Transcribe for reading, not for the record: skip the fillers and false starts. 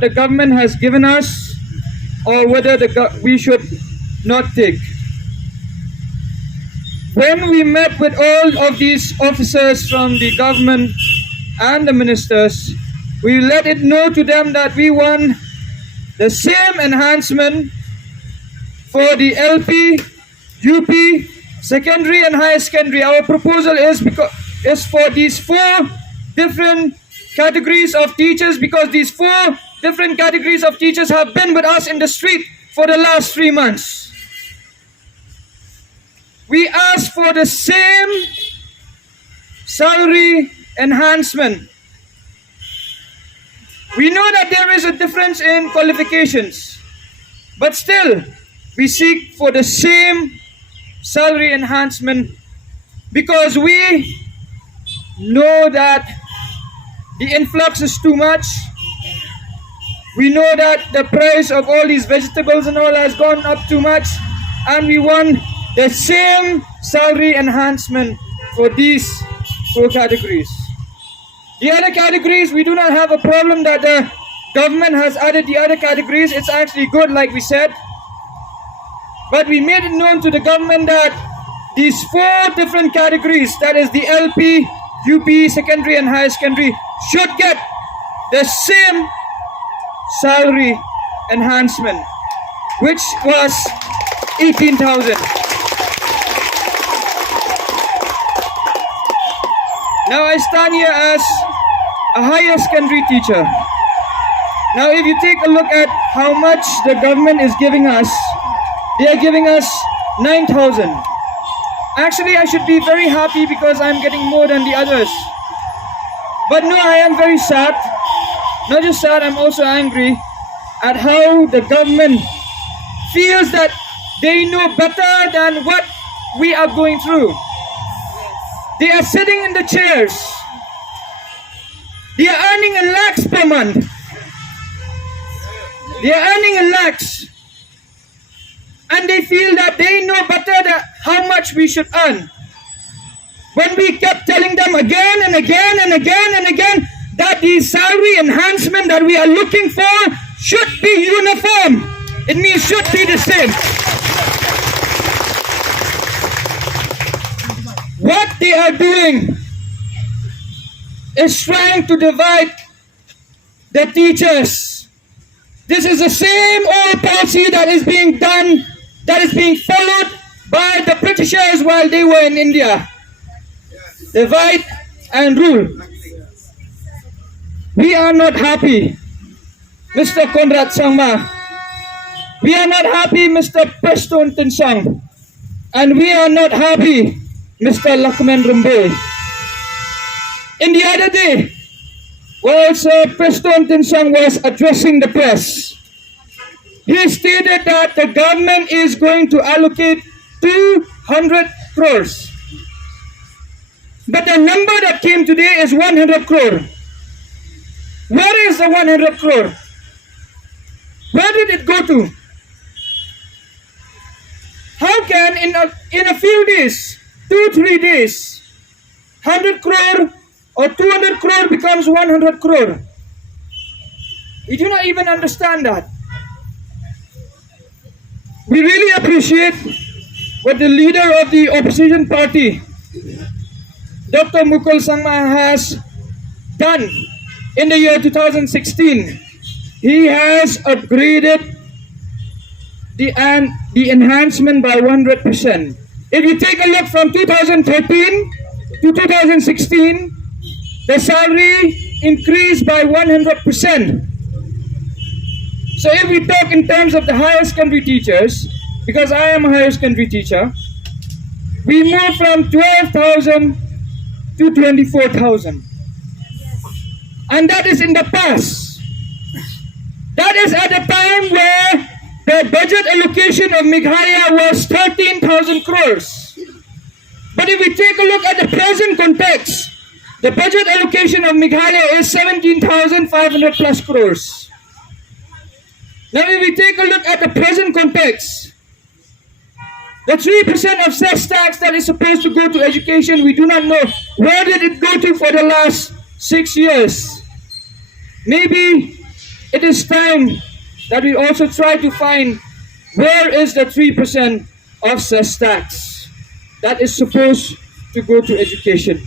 what the government has given us or whether we should not take. When we met with all of these officers from the government and the ministers, we let it know to them that we want the same enhancement for the LP, UP, secondary and higher secondary. Our proposal is for these 4 different categories of teachers, because these 4 different categories of teachers have been with us in the street for the last 3 months. We ask for the same salary enhancement. We know that there is a difference in qualifications, but still we seek for the same salary enhancement because we know that the influx is too much. We know that the price of all these vegetables and all has gone up too much, and we want the same salary enhancement for these 4 categories. The other categories, we do not have a problem that the government has added the other categories. It's actually good, like we said. But we made it known to the government that these 4 different categories, that is the LP, UP, secondary and higher secondary, should get the same salary enhancement, which was 18,000. Now I stand here as a higher secondary teacher. Now if you take a look at how much the government is giving us, they are giving us 9,000. Actually, I should be very happy because I'm getting more than the others. But no, I am very sad. Not just sad, I'm also angry at how the government feels that they know better than what we are going through. They are sitting in the chairs. They are earning a lakhs per month. They are earning a lakhs. And they feel that they know better than how much we should earn. When we kept telling them again and again and again and again that the salary enhancement that we are looking for should be uniform. It means should be the same. What they are doing is trying to divide the teachers. This is the same old policy that is being done, that is being followed by the Britishers while they were in India. Divide and rule. We are not happy, Mr. Conrad Sangma. We are not happy, Mr. Preston Tinsang. And we are not happy, Mr. Lakman Rumbe. In the other day, while Sir Preston Tinsang was addressing the press, he stated that the government is going to allocate 200 crores. But the number that came today is 100 crore. Where is the 100 crore? Where did it go to? How can in a few days, 2-3 days, 100 crore or 200 crore becomes 100 crore? We do not even understand that. We really appreciate what the leader of the opposition party, Dr. Mukul Sangma, has done in the year 2016. He has upgraded the enhancement by 100%. If you take a look from 2013 to 2016, the salary increased by 100%. So if we talk in terms of the higher secondary teachers, because I am a higher secondary teacher, we moved from 12,000 to 24,000. And that is in the past. That is at the time where the budget allocation of Meghalaya was 13,000 crores. But if we take a look at the present context, the budget allocation of Meghalaya is 17,500 plus crores. Now if we take a look at the present context, the 3% of cess tax that is supposed to go to education, we do not know where did it go to for the last 6 years. Maybe it is time that we also try to find where is the 3% of cess tax that is supposed to go to education.